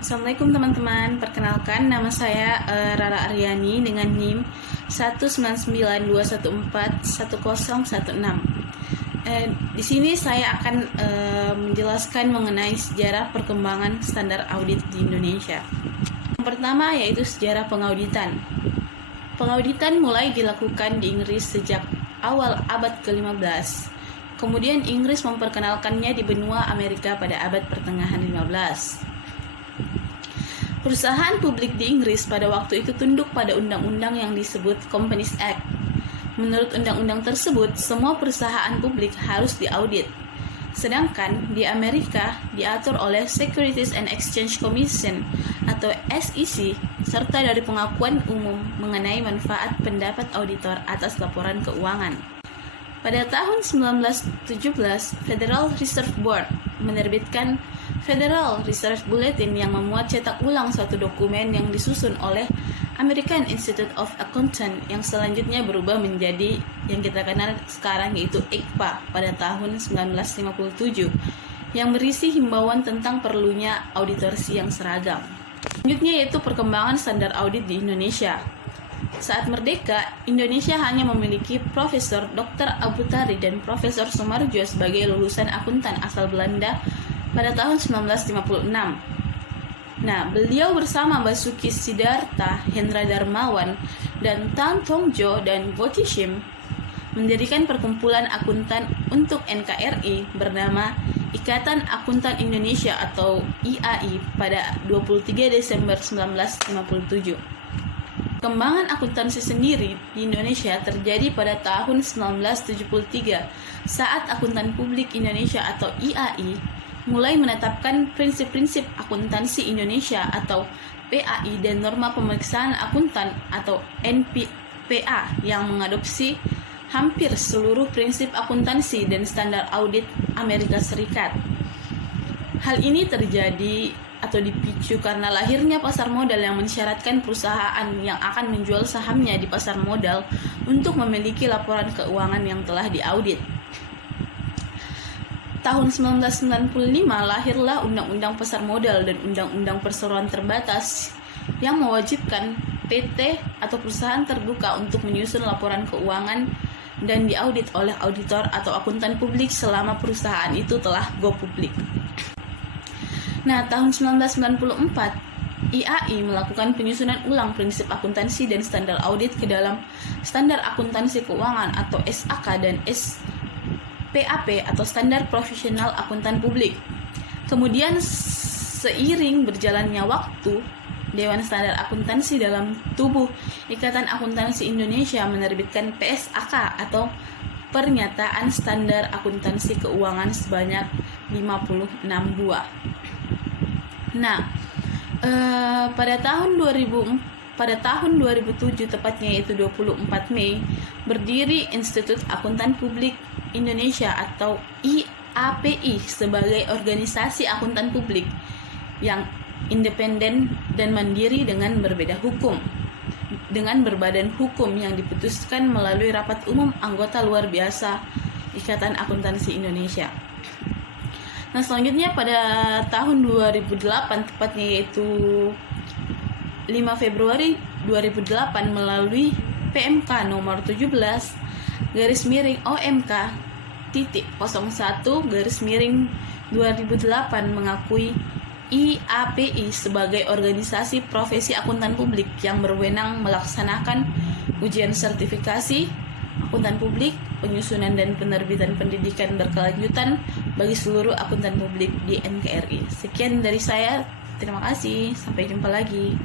Assalamualaikum teman-teman, perkenalkan nama saya Rara Aryani dengan NIM 19921410116. Di sini saya akan menjelaskan mengenai sejarah perkembangan standar audit di Indonesia. Yang pertama yaitu sejarah pengauditan. Pengauditan mulai dilakukan di Inggris sejak awal abad ke-15. Kemudian Inggris memperkenalkannya di benua Amerika pada abad pertengahan 15. Perusahaan publik di Inggris pada waktu itu tunduk pada undang-undang yang disebut Companies Act. Menurut undang-undang tersebut, semua perusahaan publik harus diaudit. Sedangkan di Amerika diatur oleh Securities and Exchange Commission atau SEC serta dari pengakuan umum mengenai manfaat pendapat auditor atas laporan keuangan. Pada tahun 1917, Federal Reserve Board menerbitkan Federal Reserve Bulletin yang memuat cetak ulang suatu dokumen yang disusun oleh American Institute of Accountants yang selanjutnya berubah menjadi yang kita kenal sekarang yaitu ICPA pada tahun 1957 yang berisi himbauan tentang perlunya auditorsi yang seragam. Selanjutnya yaitu perkembangan standar audit di Indonesia. Saat merdeka, Indonesia hanya memiliki Profesor Dr. Abu Tari dan Profesor Sumarjo sebagai lulusan akuntan asal Belanda pada tahun 1956. Nah, beliau bersama Basuki Siddharta, Hendra Darmawan, dan Tan Tong Jo dan Go Chi Shim mendirikan perkumpulan akuntan untuk NKRI bernama Ikatan Akuntan Indonesia atau IAI pada 23 Desember 1957. Perkembangan akuntansi sendiri di Indonesia terjadi pada tahun 1973 saat Akuntan Publik Indonesia atau IAI mulai menetapkan prinsip-prinsip akuntansi Indonesia atau PAI dan norma pemeriksaan akuntan atau NPPA yang mengadopsi hampir seluruh prinsip akuntansi dan standar audit Amerika Serikat. Hal ini terjadi atau dipicu karena lahirnya pasar modal yang mensyaratkan perusahaan yang akan menjual sahamnya di pasar modal untuk memiliki laporan keuangan yang telah diaudit. Tahun 1995 lahirlah Undang-Undang Pasar Modal dan Undang-Undang Perseroan Terbatas yang mewajibkan PT atau perusahaan terbuka untuk menyusun laporan keuangan dan diaudit oleh auditor atau akuntan publik selama perusahaan itu telah go publik. Nah, tahun 1994, IAI melakukan penyusunan ulang prinsip akuntansi dan standar audit ke dalam Standar Akuntansi Keuangan atau SAK dan SPAP atau Standar Profesional Akuntan Publik. Kemudian, seiring berjalannya waktu, Dewan Standar Akuntansi dalam tubuh Ikatan Akuntansi Indonesia menerbitkan PSAK atau Pernyataan Standar Akuntansi Keuangan sebanyak 56 buah. Nah, pada tahun 2007 tepatnya yaitu 24 Mei berdiri Institut Akuntan Publik Indonesia atau IAPI sebagai organisasi akuntan publik yang independen dan mandiri dengan berbadan hukum yang diputuskan melalui rapat umum anggota luar biasa Ikatan Akuntansi Indonesia. Nah, selanjutnya pada tahun 2008 tepatnya yaitu 5 Februari 2008 melalui PMK nomor 17 garis miring OMK titik 01 garis miring 2008 mengakui IAPI sebagai organisasi profesi akuntan publik yang berwenang melaksanakan ujian sertifikasi akuntan publik, penyusunan dan penerbitan pendidikan berkelanjutan bagi seluruh akuntan publik di NKRI. Sekian dari saya, terima kasih, sampai jumpa lagi.